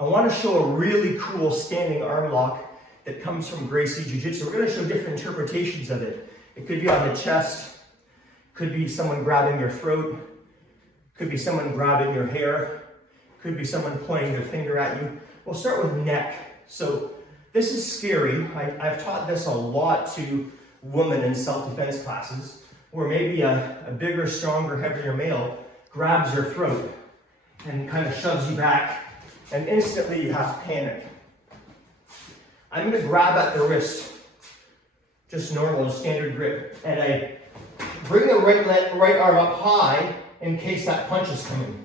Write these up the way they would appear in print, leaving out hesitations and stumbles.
I want to show a really cool standing arm lock that comes from Gracie Jiu-Jitsu. We're going to show different interpretations of it. It could be on the chest, could be someone grabbing your throat, could be someone grabbing your hair, could be someone pointing their finger at you. We'll start with neck. So this is scary. I've taught this a lot to women in self-defense classes, where maybe a bigger, stronger, heavier male grabs your throat and kind of shoves you back, and instantly you have panic. I'm going to grab at the wrist, just normal, standard grip, and I bring the right arm up high in case that punch is coming.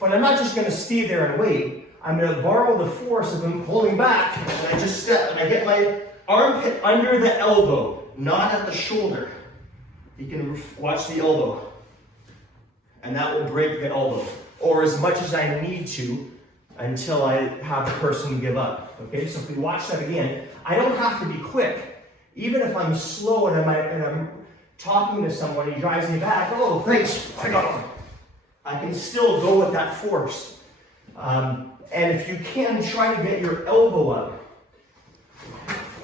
But I'm not just going to stay there and wait. I'm going to borrow the force of him pulling back, and I just step, and I get my armpit under the elbow, not at the shoulder. You can watch the elbow, and that will break the elbow, or as much as I need to until I have the person give up. Okay, so if we watch that again, I don't have to be quick. Even if I'm slow and I'm talking to someone, he drives me back, oh, thanks, I got him. I can still go with that force. And if you can, try to get your elbow up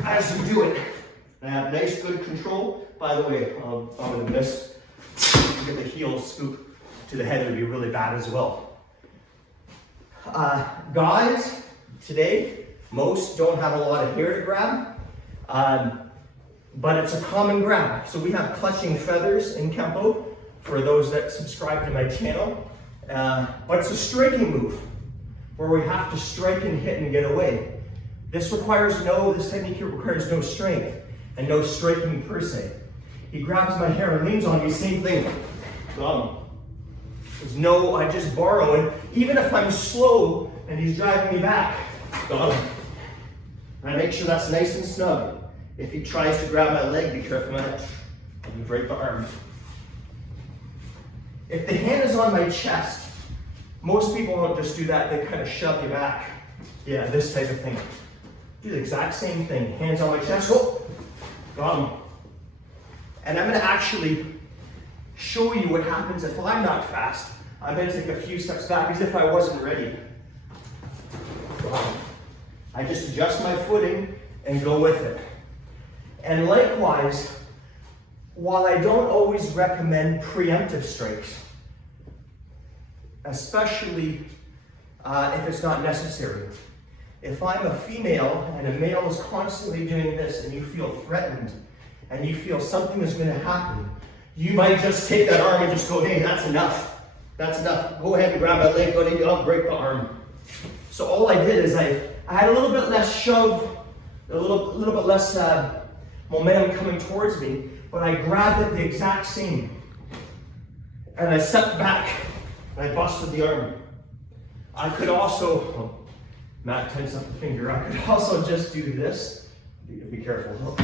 as you do it. I have nice, good control. By the way, I'm going to miss. Get the heel scoop to the head would be really bad as well. Guys, today, most don't have a lot of hair to grab, but it's a common grab. So we have clutching feathers in Kempo for those that subscribe to my channel, but it's a striking move where we have to strike and hit and get away. This technique here requires no strength and no striking per se. He grabs my hair and leans on me, same thing. There's no, I just borrow, and even if I'm slow and he's driving me back, got him. And I make sure that's nice and snug. If he tries to grab my leg, be careful of it, and you break the arm. If the hand is on my chest, most people don't just do that, they kind of shove you back. Yeah, this type of thing. Do the exact same thing. Hands on my chest, oh, got him. And I'm gonna actually show you what happens if I'm not fast. I'm going to take a few steps back as if I wasn't ready. I just adjust my footing and go with it. And likewise, while I don't always recommend preemptive strikes, especially if it's not necessary. If I'm a female and a male is constantly doing this and you feel threatened and you feel something is going to happen, you might just take that arm and just go, hey, that's enough. That's enough. Go ahead and grab that leg, buddy. I'll break the arm. So all I did is I had a little bit less shove, a little bit less momentum coming towards me, but I grabbed it the exact same. And I stepped back and I busted the arm. I could also, Matt tense up the finger, I could also just do this. Be careful.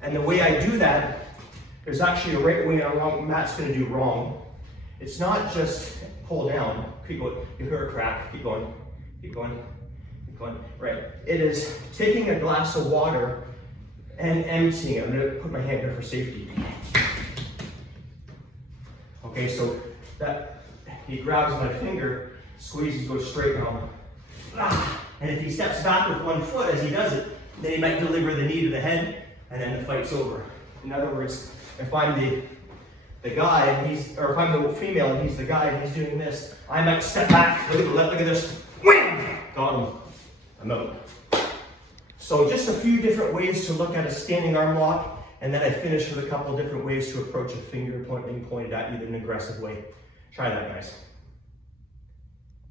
And the way I do that, there's actually a right way and a wrong. Matt's going to do wrong. It's not just pull down. Keep going. You hear a crack. Keep going. Keep going. Keep going. Right. It is taking a glass of water and emptying it. I'm going to put my hand here for safety. Okay, so that he grabs my finger, squeezes, goes straight down. And if he steps back with one foot as he does it, then he might deliver the knee to the head, and then the fight's over. In other words, if I'm the guy, or if I'm the female and he's the guy and he's doing this, I might step back, look at this, wham! Got him. I'm out. So just a few different ways to look at a standing arm lock, and then I finish with a couple different ways to approach a finger point being pointed at you in an aggressive way. Try that, guys.